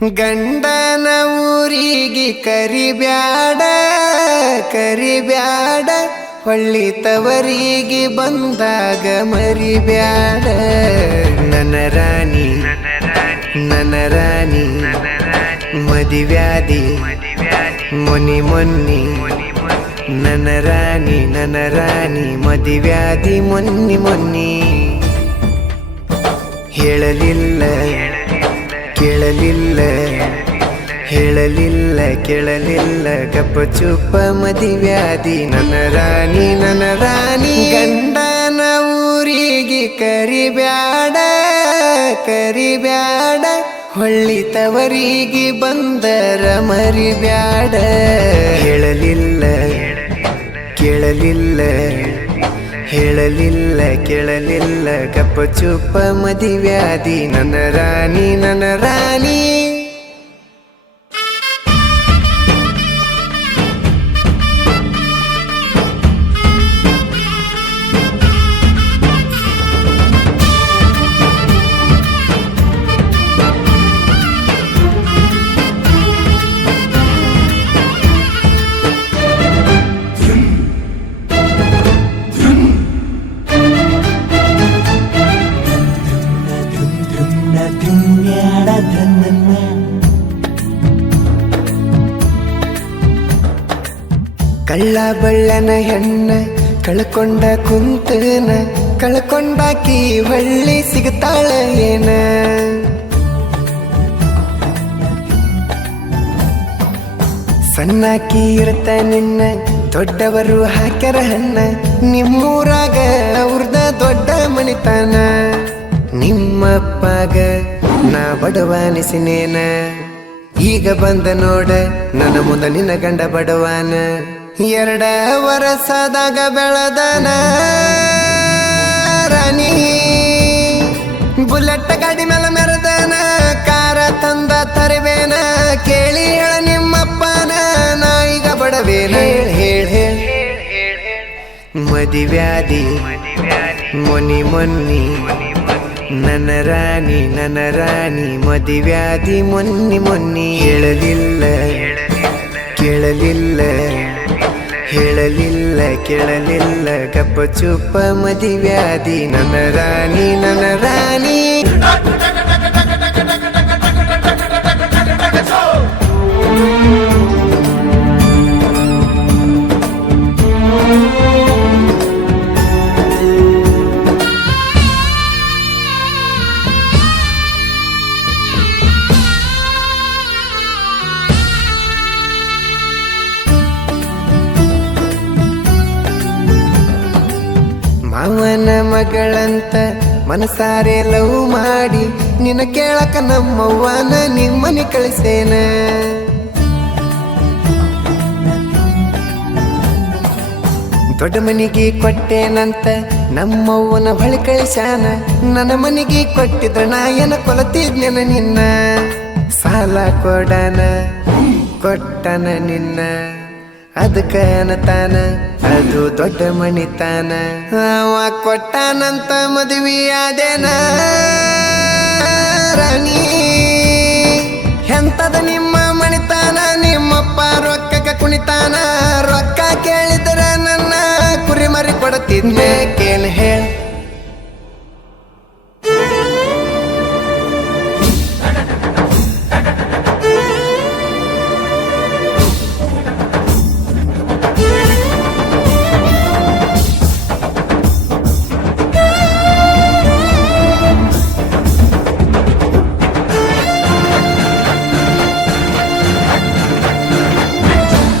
ಗಂಡನ ಊರಿಗೆ ಕರಿಬ್ಯಾಡ ಕರಿಬ್ಯಾಡ ಹೊಳ್ಳಿ ತವರಿಗೆ ಬಂದಾಗ ಮರಿಬ್ಯಾಡ ನನ್ನ ರಾಣಿ ನನ್ನ ರಾಣಿ ಮದಿವ್ಯಾದಿ ಮೊನಿ ಮೊನ್ನಿ ನನ್ನ ರಾಣಿ ಮದಿವ್ಯಾದಿ ಮೊನ್ನಿ ಮೊನ್ನಿ ಹೇಳಲಿಲ್ಲ ಕೇಳಲಿಲ್ಲ ಹೇಳಲಿಲ್ಲ ಕೇಳಲಿಲ್ಲ ಗಪ್ಪ ಚುಪ್ಪ ಮದಿವ್ಯಾದಿ ನನ್ನ ರಾಣಿ ಗಂಡನ ಊರಿಗೆ ಕರಿಬ್ಯಾಡ ಕರಿಬ್ಯಾಡ ಹೊಳ್ಳಿ ತವರಿಗೆ ಬಂದರ ಮರಿಬ್ಯಾಡ ಹೇಳಲಿಲ್ಲ ಕೇಳಲಿಲ್ಲ ಹೇಳಲಿಲ್ಲ ಕೇಳಲಿಲ್ಲ ಗಪ್ಪ ಚುಪ್ಪ ಮದಿವ್ಯಾದಿ ನನ್ನ ರಾಣಿ ಕಳ್ಳ ಬಳ್ಳನ ಹೆಣ್ಣ ಕಳ್ಕೊಂಡ ಕುಂತನ ಕಳ್ಕೊಂಡಾಕಿ ಹೊಳ್ಳಿ ಸಿಗ್ತಾಳ ಏನ ಸಣ್ಣಾಕಿ ಇರ್ತ ನಿನ್ನ ದೊಡ್ಡವರು ಹಾಕ್ಯಾರ ಹಣ್ಣ ನಿಮ್ಮೂರಾಗ ಅವ್ರದ ದೊಡ್ಡ ಮಣಿತಾನ ನಿಮ್ಮಪ್ಪಗ ನಾ ಬಡವಾನಿಸಿನೇನ ಈಗ ಬಂದ ನೋಡ ನನ್ನ ಮುಂದ ನಿನ್ನ ಗಂಡ ಬಡವಾನ 2 ವರ್ಷದಾಗ ಬೆಳದನ ರಾಣಿ ಬುಲೆಟ್ ಗಾಡಿ ಮೇಲೆ ಮೆರೆದನ ಕಾರ ತಂದ ತರಬೇನ ಕೇಳಿ ಹೇಳ ನಿಮ್ಮಪ್ಪನ ನಾ ಈಗ ಬಡವೇನ ಹೇಳ ಮದಿವ್ಯಾದಿ ಮೊನಿ ಮೊನ್ನಿ ನನ್ನ ರಾಣಿ ಮದಿವ್ಯಾದಿ ಮೊನ್ನಿ ಮೊನ್ನಿ ಹೇಳಲಿಲ್ಲ ಕೇಳಲಿಲ್ಲ ಹೇಳಲಿಲ್ಲ ಕೇಳಲಿಲ್ಲ ಗಪ್ಪ ಚುಪ್ಪ ಮದಿವ್ಯಾದಿ ನನ್ನ ರಾಣಿ ಮಾವನ ಮಗಳಂತ ಮನಸಾರೆ ಲವ್ ಮಾಡಿ ನಿನ್ನ ಕೇಳಕ ನಮ್ಮವ್ವನ ನಿಮ್ಮನೆ ಕಳಿಸೇನ ದೊಡ್ಡ ಮನಿಗೆ ಕೊಟ್ಟೇನಂತ ನಮ್ಮವ್ವನ ಬಳಿ ಕಳಿಸ್ಯಾನ ನನ್ನ ಮನಿಗೆ ಕೊಟ್ಟಿದ್ರ ನಾಯನ ಕೊಲತಿದ್ನೆನ ನಿನ್ನ ಸಾಲ ಕೊಟ್ಟನ ನಿನ್ನ ಅದಕ್ಕ ಅನ್ನತಾನ ಅದು ದೊಡ್ಡ ಮಣಿತಾನ ಅವ ಕೊಟ್ಟಾನಂತ ಮದುವೆ ಆದೇನ ರಾಣಿ ಎಂತದ ನಿಮ್ಮ ಮಣಿತಾನ ನಿಮ್ಮಪ್ಪ ರೊಕ್ಕಕ್ಕೆ ಕುಣಿತಾನ ರೊಕ್ಕ ಕೇಳಿದ್ರ ನನ್ನ ಕುರಿ ಮರಿ ಕೊಡ್ತಿದ್ನೆ